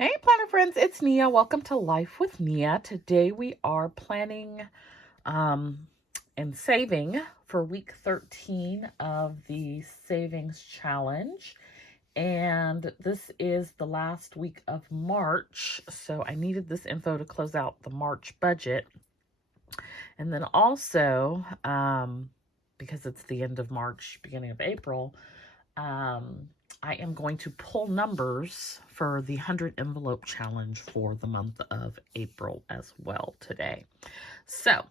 Hey planner friends, it's Nia. Welcome to Life with Nia. Today we are planning and saving for week 13 of the savings challenge. And this is the last week of March, so I needed this info to close out the March budget. And then also, because it's the end of March, beginning of April, I am going to pull numbers for the 100 envelope challenge for the month of April as well today. So,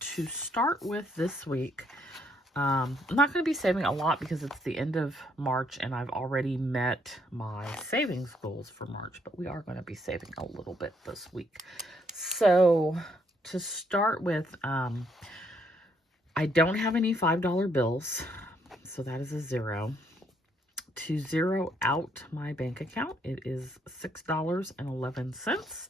to start with this week, I'm not going to be saving a lot because it's the end of March and I've already met my savings goals for March, but we are going to be saving a little bit this week. So, to start with, I don't have any $5 bills, so that is a zero. To zero out my bank account, it is $6.11.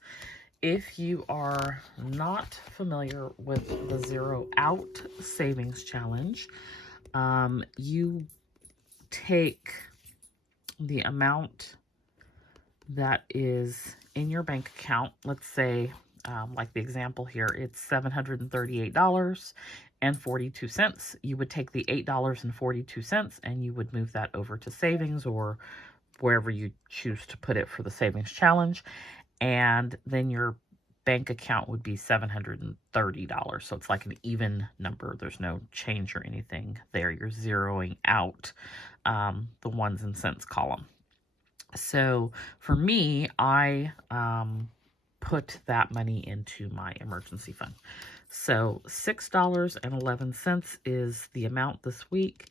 If you are not familiar with the zero out savings challenge, you take the amount that is in your bank account. Let's say, like the example here, it's $738.42. You would take the $8.42 and you would move that over to savings or wherever you choose to put it for the savings challenge. And then your bank account would be $730. So it's like an even number. There's no change or anything there. You're zeroing out the ones and cents column. So for me, I put that money into my emergency fund. So $6.11 is the amount this week.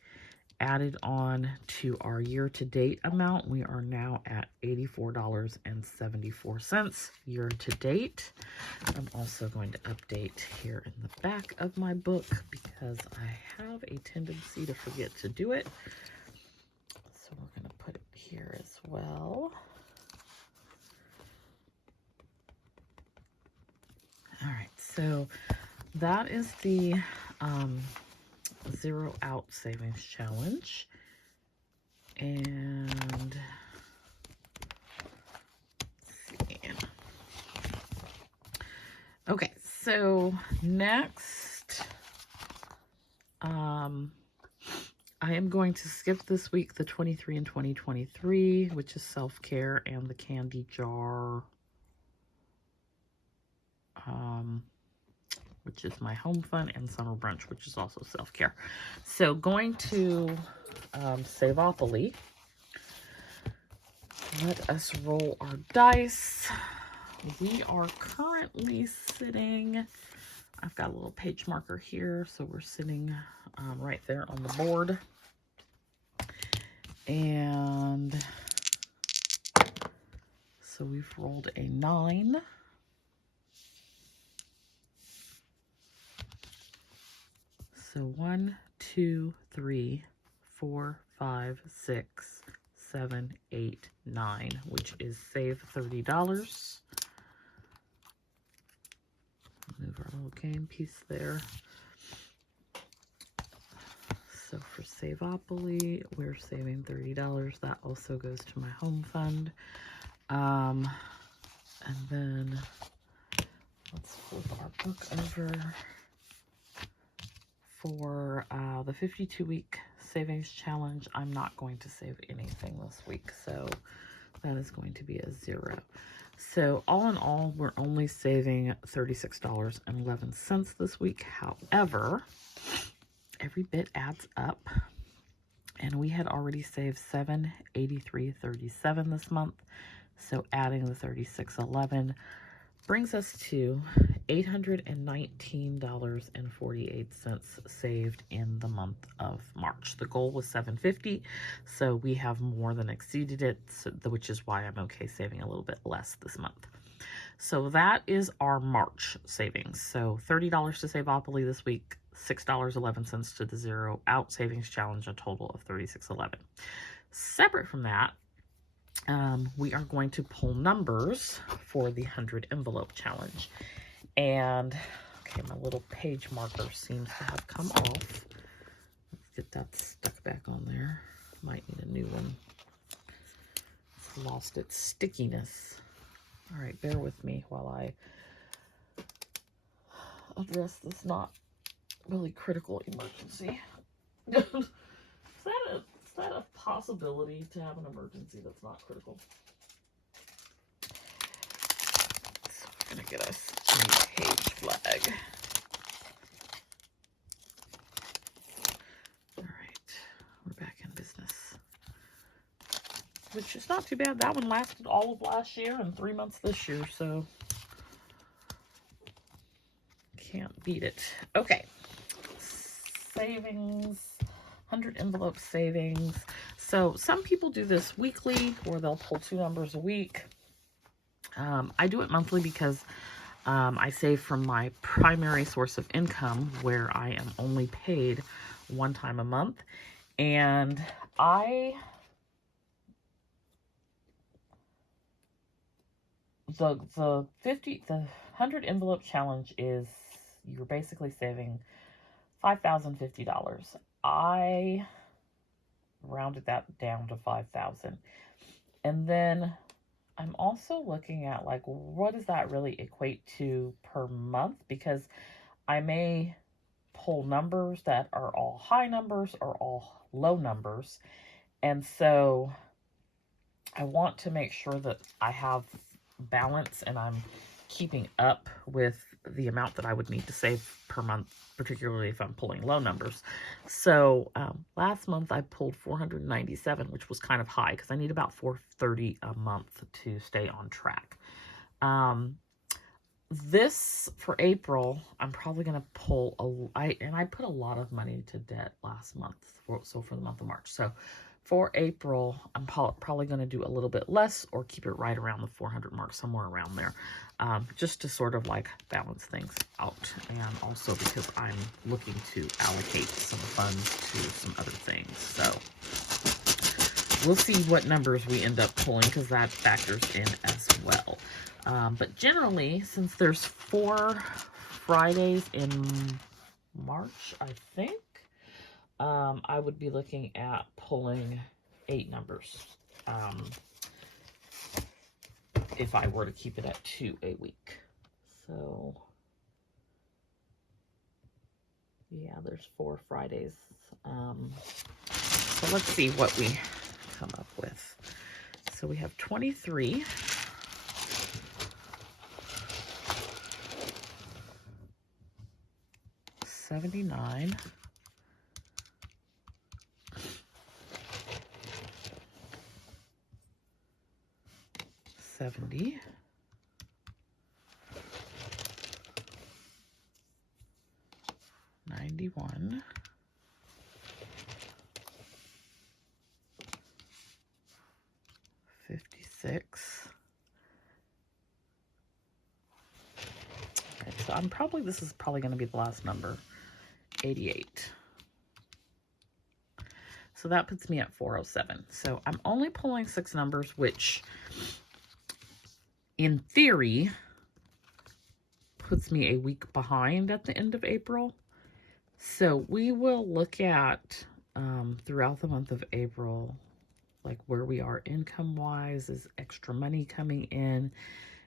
Added on to our year-to-date amount, we are now at $84.74 year-to-date. I'm also going to update here in the back of my book because I have a tendency to forget to do it. So we're going to put it here as well. All right, so that is the zero out savings challenge. And okay, so next, I am going to skip this week the 23 and 2023, which is self-care, and the candy jar, which is my home fun, and summer brunch, which is also self-care. So going to Savopoly. Let us roll our dice. We are currently sitting, I've got a little page marker here, so we're sitting right there on the board. And so we've rolled a 9. So 1, 2, 3, 4, 5, 6, 7, 8, 9, which is save $30. Move our little game piece there. So for Savopoly, we're saving $30. That also goes to my home fund. And then let's flip our book over. For the 52-week savings challenge, I'm not going to save anything this week, so that is going to be a 0. So all in all, we're only saving $36.11 this week. However, every bit adds up, and we had already saved $783.37 this month. So adding the $36.11 brings us to $819.48 saved in the month of March. The goal was $750, so we have more than exceeded it, which is why I'm okay saving a little bit less this month. So that is our March savings. So $30 to Savopoly this week, $6.11 to the zero out savings challenge, a total of $36.11. Separate from that, we are going to pull numbers for the 100 envelope challenge. And, okay, my little page marker seems to have come off. Let's get that stuck back on there. Might need a new one. lost its stickiness. All right, bear with me while I address this not really critical emergency. Is that a possibility to have an emergency that's not critical? So we're going to get us a page flag. All right, we're back in business. Which is not too bad. That one lasted all of last year and 3 months this year, so can't beat it. Okay, savings, 100 envelope savings. So some people do this weekly, or they'll pull 2 numbers a week. I do it monthly because I save from my primary source of income, where I am only paid 1 time a month. And the 100 envelope challenge is, you're basically saving $5,050. I rounded that down to 5,000. And then I'm also looking at, like, what does that really equate to per month? Because I may pull numbers that are all high numbers or all low numbers. And so I want to make sure that I have balance and I'm keeping up with the amount that I would need to save per month, particularly if I'm pulling low numbers. So last month I pulled 497, which was kind of high because I need about 430 a month to stay on track. This for April, I'm probably going to pull I put a lot of money to debt last month, so for the month of March. So for April, I'm probably going to do a little bit less or keep it right around the 400 mark, somewhere around there, just to sort of like balance things out. And also because I'm looking to allocate some funds to some other things. So we'll see what numbers we end up pulling, because that factors in as well. But generally, since there's 4 Fridays in March, I think, I would be looking at pulling 8 numbers, if I were to keep it at 2 a week. So, yeah, there's 4 Fridays. So let's see what we come up with. So we have 23. 79, 70, 91, 56. Okay, so this is probably going to be the last number. 88. So that puts me at 407. So I'm only pulling 6 numbers, which in theory puts me a week behind at the end of April. So we will look at throughout the month of April, like where we are income wise. Is extra money coming in?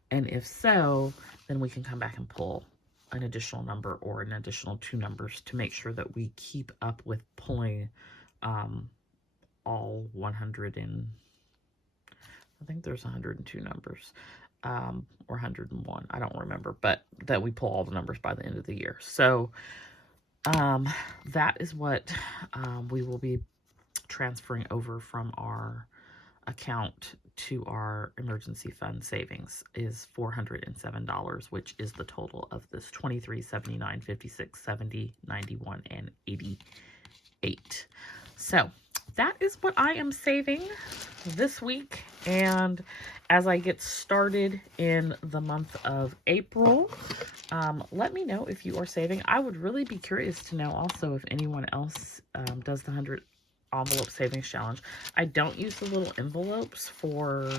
And if so, then we can come back and pull an additional number or an additional 2 numbers to make sure that we keep up with pulling all 100 and I think there's 102 numbers, or 101, I don't remember, but that we pull all the numbers by the end of the year. So that is what we will be transferring over from our account to our emergency fund savings, is $407, which is the total of this 23, 79, 56, 70, 91, and 88. So that is what I am saving this week. And as I get started in the month of April, let me know if you are saving. I would really be curious to know also if anyone else does the 100 envelope savings challenge. I don't use the little envelopes for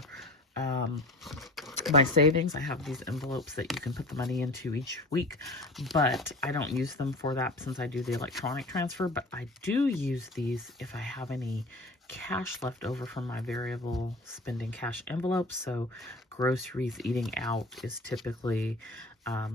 my savings. I have these envelopes that you can put the money into each week, but I don't use them for that since I do the electronic transfer. But I do use these if I have any cash left over from my variable spending cash envelope. So groceries, eating out is typically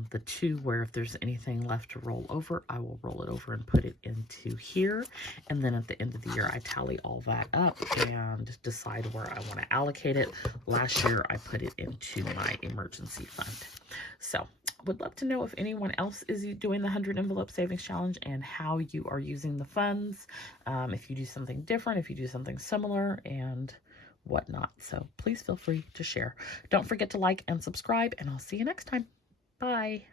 the two where if there's anything left to roll over, I will roll it over and put it into here. And then at the end of the year, I tally all that up and decide where I want to allocate it. Last year, I put it into my emergency fund. So would love to know if anyone else is doing the 100 envelope savings challenge and how you are using the funds. If you do something different, if you do something similar, and whatnot. So please feel free to share. Don't forget to like and subscribe, and I'll see you next time. Bye.